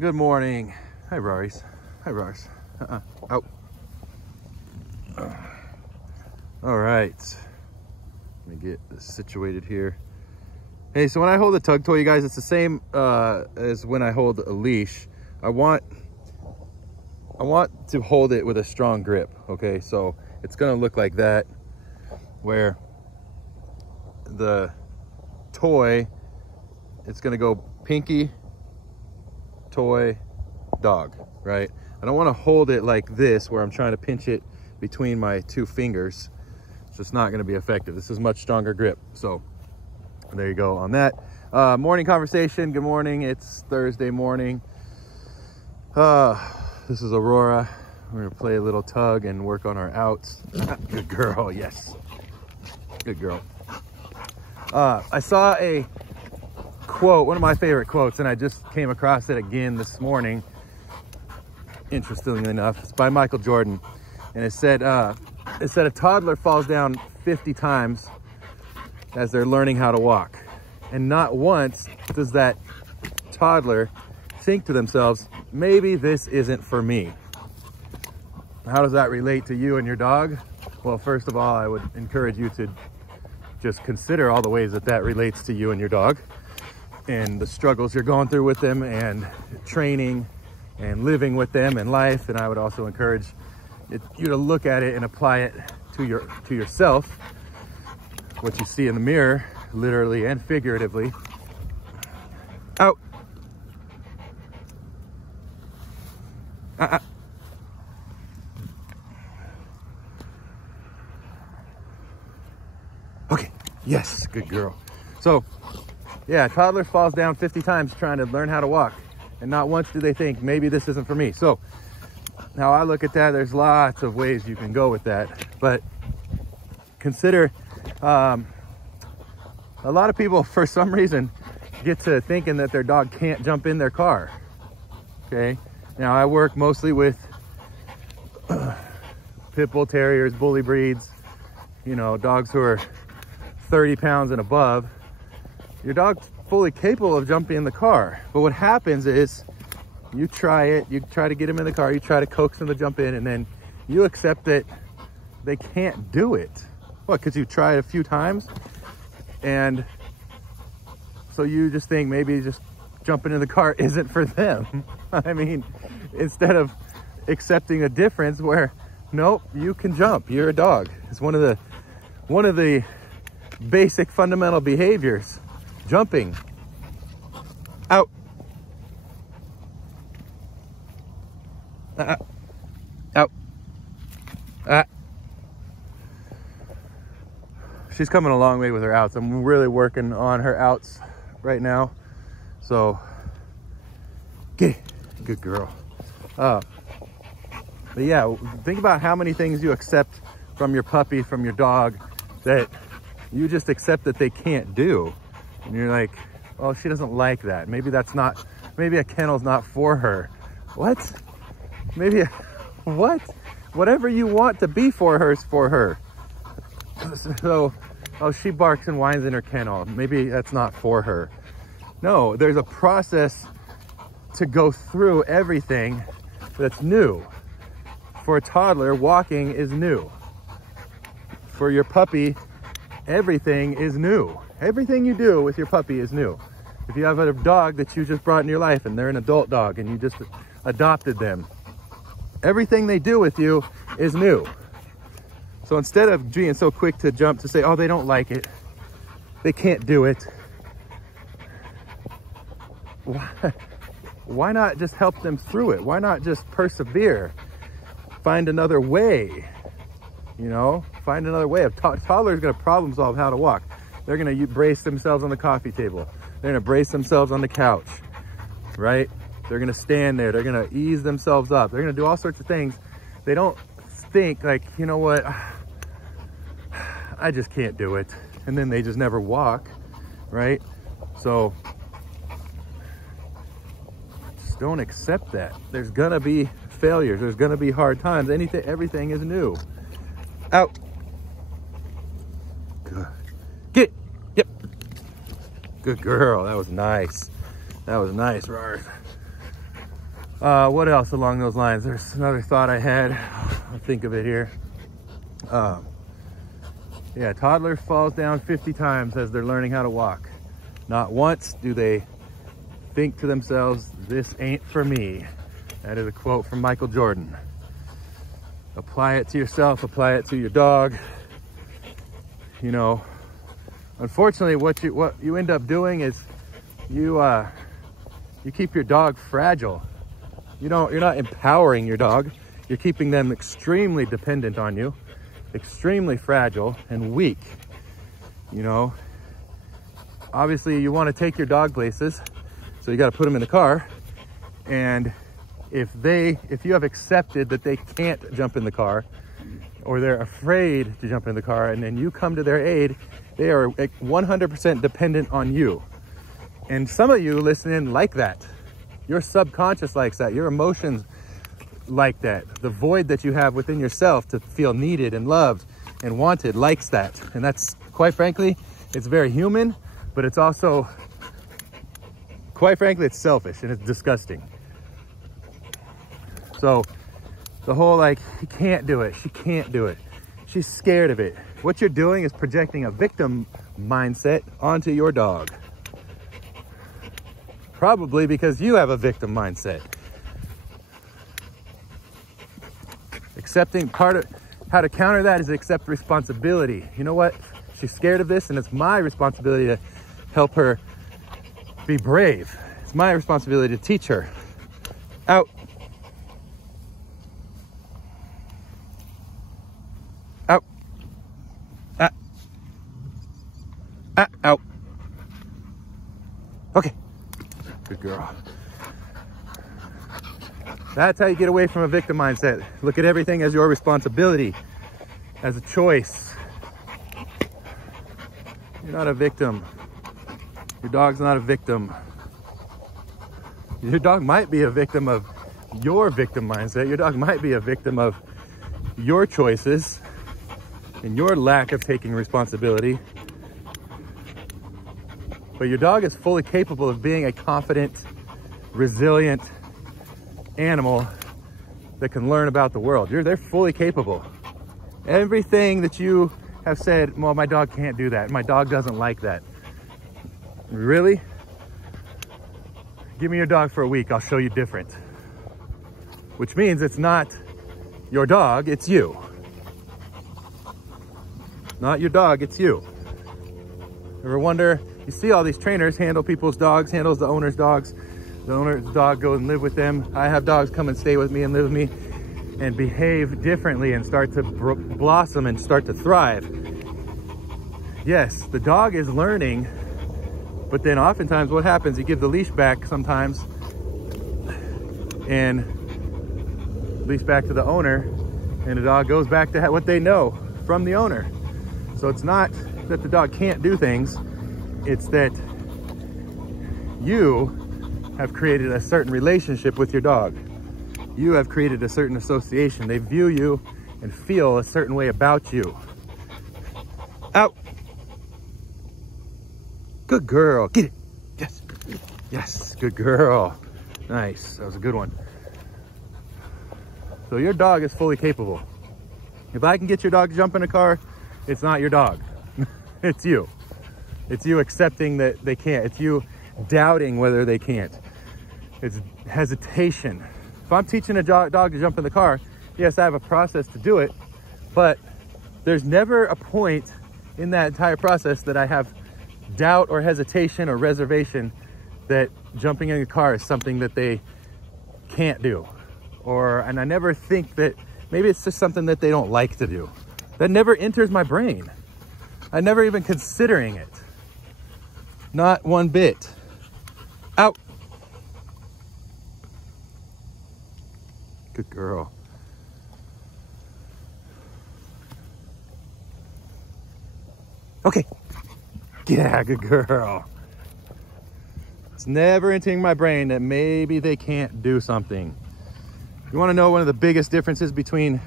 Good morning. Hi, Raris. Hi, Rars. Out. All right. Let me get this situated here. Hey, so when I hold a tug toy, you guys, it's the same as when I hold a leash. I want to hold it with a strong grip. Okay, so it's gonna look like that, where the toy, it's gonna go pinky, toy, dog, right? I don't want to hold it like this where I'm trying to pinch it between my two fingers. It's just not going to be effective. This is much stronger grip. So there you go on that. Morning conversation. Good morning. It's Thursday morning. This is Aurora. We're gonna play a little tug and work on our outs. Good girl. Yes, good girl. I saw a quote, one of my favorite quotes, and I just came across it again this morning, interestingly enough. It's by Michael Jordan, and it said a toddler falls down 50 times as they're learning how to walk, and not once does that toddler think to themselves, maybe this isn't for me. How does that relate to you and your dog? Well, first of all, I would encourage you to just consider all the ways that that relates to you and your dog, and the struggles you're going through with them, and training and living with them and life. And I would also encourage you to look at it and apply it to yourself, what you see in the mirror, literally and figuratively. Out. Okay, yes, good girl. So yeah, toddler falls down 50 times trying to learn how to walk, and not once do they think, maybe this isn't for me. So now I look at that, there's lots of ways you can go with that, but consider, a lot of people, for some reason, get to thinking that their dog can't jump in their car. Okay, now I work mostly with pitbull terriers, bully breeds, you know, dogs who are 30 pounds and above. Your dog's fully capable of jumping in the car, but what happens is you try it, you try to get him in the car, you try to coax him to jump in, and then you accept that they can't do it. What, because you tried a few times, and so you just think maybe just jumping in the car isn't for them. I mean, instead of accepting a difference where, nope, you can jump, you're a dog. It's one of the basic fundamental behaviors. Jumping. Out. Out. She's coming a long way with her outs. I'm really working on her outs right now. So, good girl. But yeah, think about how many things you accept from your puppy, from your dog, that you just accept that they can't do. And you're like, oh, she doesn't like that. Maybe maybe a kennel's not for her. What? Maybe, what? Whatever you want to be for her is for her. So, oh, she barks and whines in her kennel. Maybe that's not for her. No, there's a process to go through everything that's new. For a toddler, walking is new. For your puppy, everything is new. Everything you do with your puppy is new. If you have a dog that you just brought in your life and they're an adult dog and you just adopted them, everything they do with you is new. So instead of being so quick to jump to say, oh, they don't like it, they can't do it, why not just help them through it? Why not just persevere? Find another way, you know? Find another way. Toddler's gonna problem solve how to walk. They're gonna brace themselves on the coffee table. They're gonna brace themselves on the couch, right? They're gonna stand there. They're gonna ease themselves up. They're gonna do all sorts of things. They don't think like, you know what, I just can't do it. And then they just never walk, right? So just don't accept that. There's gonna be failures. There's gonna be hard times. Everything is new. Out. Good. Get. Yep. Good girl. That was nice. That was nice, Rars. What else along those lines? There's another thought I had. I'll think of it here. Yeah, toddler falls down 50 times as they're learning how to walk. Not once do they think to themselves, this ain't for me. That is a quote from Michael Jordan. Apply it to yourself, apply it to your dog. You know, unfortunately, what you end up doing is you keep your dog fragile. You're not empowering your dog. You're keeping them extremely dependent on you, extremely fragile and weak. You know, obviously you want to take your dog places, so you got to put them in the car. And if you have accepted that they can't jump in the car, or they're afraid to jump in the car, and then you come to their aid, they are 100% dependent on you. And some of you listening like that. Your subconscious likes that. Your emotions like that. The void that you have within yourself to feel needed and loved and wanted likes that. And that's, quite frankly, it's very human, but it's also, quite frankly, it's selfish and it's disgusting. So the whole like, he can't do it, she can't do it, she's scared of it. What you're doing is projecting a victim mindset onto your dog. Probably because you have a victim mindset. Accepting, part of how to counter that is accept responsibility. You know what? She's scared of this, and it's my responsibility to help her be brave. It's my responsibility to teach her. Out. Out. Out. Okay. Good girl. That's how you get away from a victim mindset. Look at everything as your responsibility, as a choice. You're not a victim. Your dog's not a victim. Your dog might be a victim of your victim mindset. Your dog might be a victim of your choices and your lack of taking responsibility. But your dog is fully capable of being a confident, resilient animal that can learn about the world. They're fully capable. Everything that you have said, well, my dog can't do that, my dog doesn't like that. Really? Give me your dog for a week, I'll show you different. Which means it's not your dog, it's you. Not your dog, it's you. Ever wonder, you see all these trainers handle people's dogs, handles the owner's dogs. The owner's dog goes and live with them. I have dogs come and stay with me and live with me and behave differently and start to blossom and start to thrive. Yes, the dog is learning, but then oftentimes what happens, you give the leash back sometimes and leash back to the owner, and the dog goes back to what they know from the owner. So it's not that the dog can't do things, it's that you have created a certain relationship with your dog. You have created a certain association. They view you and feel a certain way about you. Out. Good girl. Get it. Yes. Yes. Good girl. Nice. That was a good one. So your dog is fully capable. If I can get your dog to jump in a car, it's not your dog. It's you. It's you accepting that they can't. It's you doubting whether they can't. It's hesitation. If I'm teaching a dog to jump in the car, yes, I have a process to do it, but there's never a point in that entire process that I have doubt or hesitation or reservation that jumping in a car is something that they can't do. And I never think that maybe it's just something that they don't like to do. That never enters my brain. I'm never even considering it. Not one bit. Out. Good girl. Okay. Yeah, good girl. It's never entering my brain that maybe they can't do something. You want to know one of the biggest differences between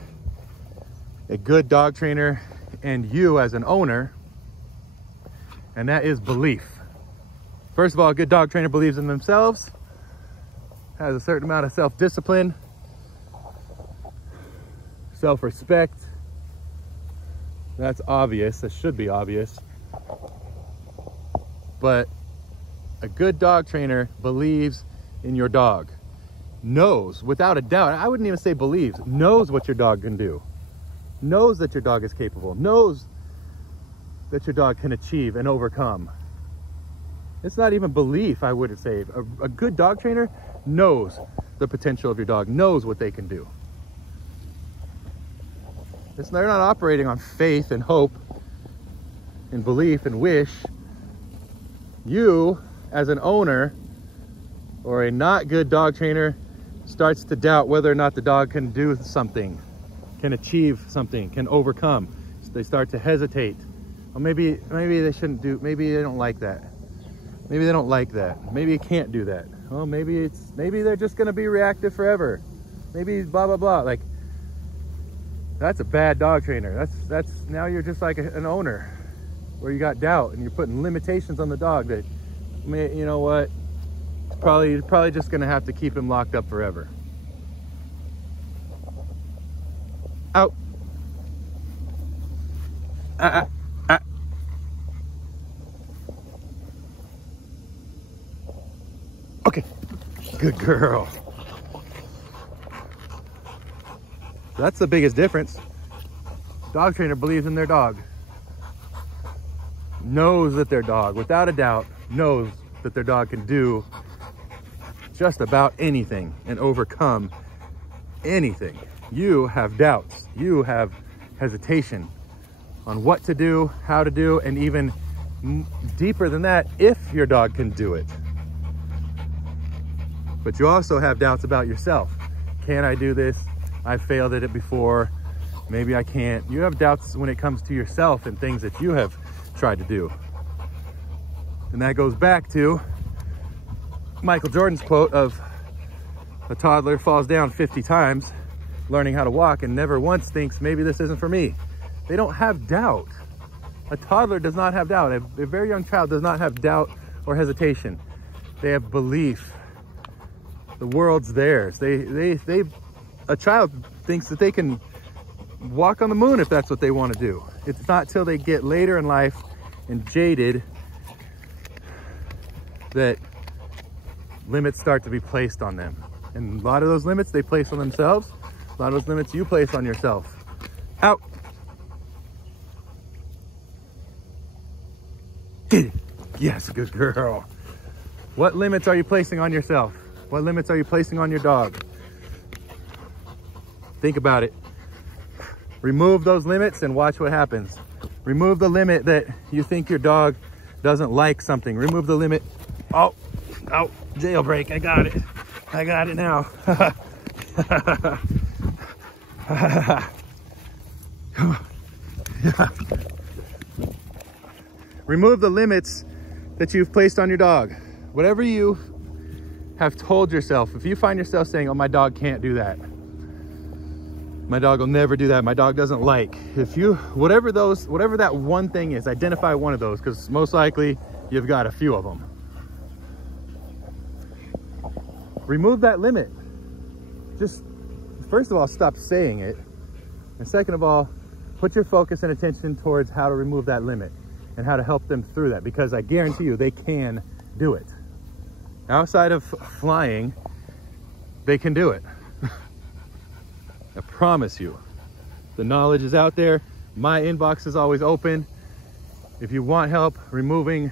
a good dog trainer and you as an owner? And that is belief. First of all, a good dog trainer believes in themselves. has a certain amount of self-discipline, self-respect. That's obvious. That should be obvious. But a good dog trainer believes in your dog. Knows, without a doubt, I wouldn't even say believes, knows what your dog can do. Knows that your dog is capable. Knows that your dog can achieve and overcome. It's not even belief, I wouldn't say. A good dog trainer knows the potential of your dog, knows what they can do. They're not operating on faith and hope and belief and wish. You, as an owner or a not good dog trainer, starts to doubt whether or not the dog can do something, can achieve something, can overcome. So they start to hesitate. Well, maybe they shouldn't do, maybe they don't like that. Maybe they don't like that. Maybe you can't do that. Well, maybe they're just gonna be reactive forever. Maybe blah, blah, blah. Like, that's a bad dog trainer. That's now you're just like an owner where you got doubt and you're putting limitations on the dog that, you know what, you're probably just gonna have to keep him locked up forever. Out. Okay, good girl. That's the biggest difference. Dog trainer believes in their dog. Knows that their dog, without a doubt, knows that their dog can do just about anything and overcome anything. You have doubts. You have hesitation on what to do, how to do, and even deeper than that, if your dog can do it. But you also have doubts about yourself. Can I do this? I've failed at it before. Maybe I can't. You have doubts when it comes to yourself and things that you have tried to do. And that goes back to Michael Jordan's quote of a toddler falls down 50 times learning how to walk and never once thinks, maybe this isn't for me. They don't have doubt. A toddler does not have doubt. A very young child does not have doubt or hesitation. They have belief. The world's theirs. A child thinks that they can walk on the moon if that's what they want to do. It's not till they get later in life and jaded that limits start to be placed on them. And a lot of those limits they place on themselves. A lot of those limits you place on yourself. Out. Get it. Yes, good girl. What limits are you placing on yourself? What limits are you placing on your dog? Think about it. Remove those limits and watch what happens. Remove the limit that you think your dog doesn't like something. Remove the limit. Oh, jailbreak. I got it. I got it now. Remove the limits that you've placed on your dog. Whatever you have told yourself, if you find yourself saying, oh, my dog can't do that. My dog will never do that. My dog doesn't like. Whatever that one thing is, identify one of those, because most likely you've got a few of them. Remove that limit. Just, first of all, stop saying it. And second of all, put your focus and attention towards how to remove that limit and how to help them through that, because I guarantee you they can do it. Outside of flying, they can do it. I promise you. The knowledge is out there. My inbox is always open. If you want help removing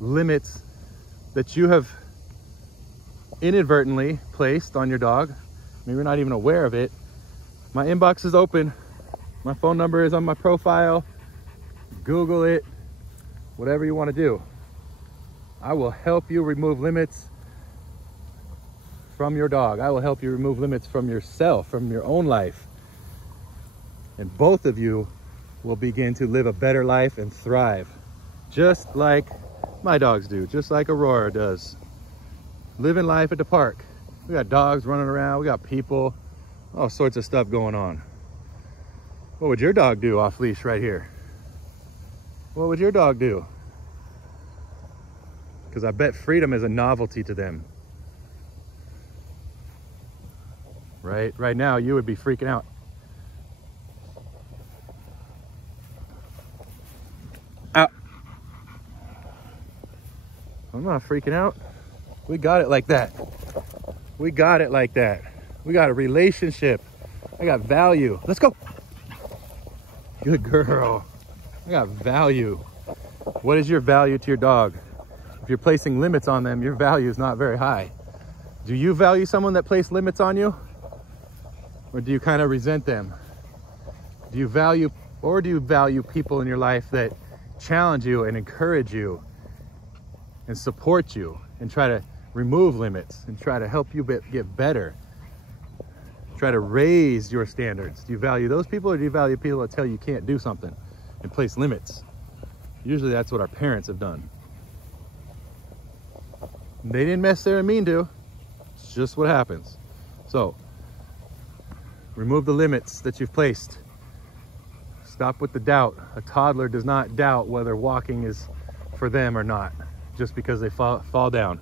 limits that you have inadvertently placed on your dog, maybe you're not even aware of it, my inbox is open. My phone number is on my profile. Google it. Whatever you want to do. I will help you remove limits from your dog. I will help you remove limits from yourself, from your own life. And both of you will begin to live a better life and thrive. Just like my dogs do, just like Aurora does. Living life at the park. We got dogs running around, we got people, all sorts of stuff going on. What would your dog do off leash right here? What would your dog do? Because I bet freedom is a novelty to them. Right now, you would be freaking out. Out. I'm not freaking out. We got it like that. We got it like that. We got a relationship. I got value. Let's go. Good girl. I got value. What is your value to your dog? If you're placing limits on them, your value is not very high. Do you value someone that places limits on you? Or do you kind of resent them? Do you value people in your life that challenge you and encourage you and support you and try to remove limits and try to help you get better? Try to raise your standards. Do you value those people, or do you value people that tell you can't do something and place limits? Usually that's what our parents have done. They didn't necessarily mean to. It's just what happens. So remove the limits that you've placed. Stop with the doubt. A toddler does not doubt whether walking is for them or not just because they fall down.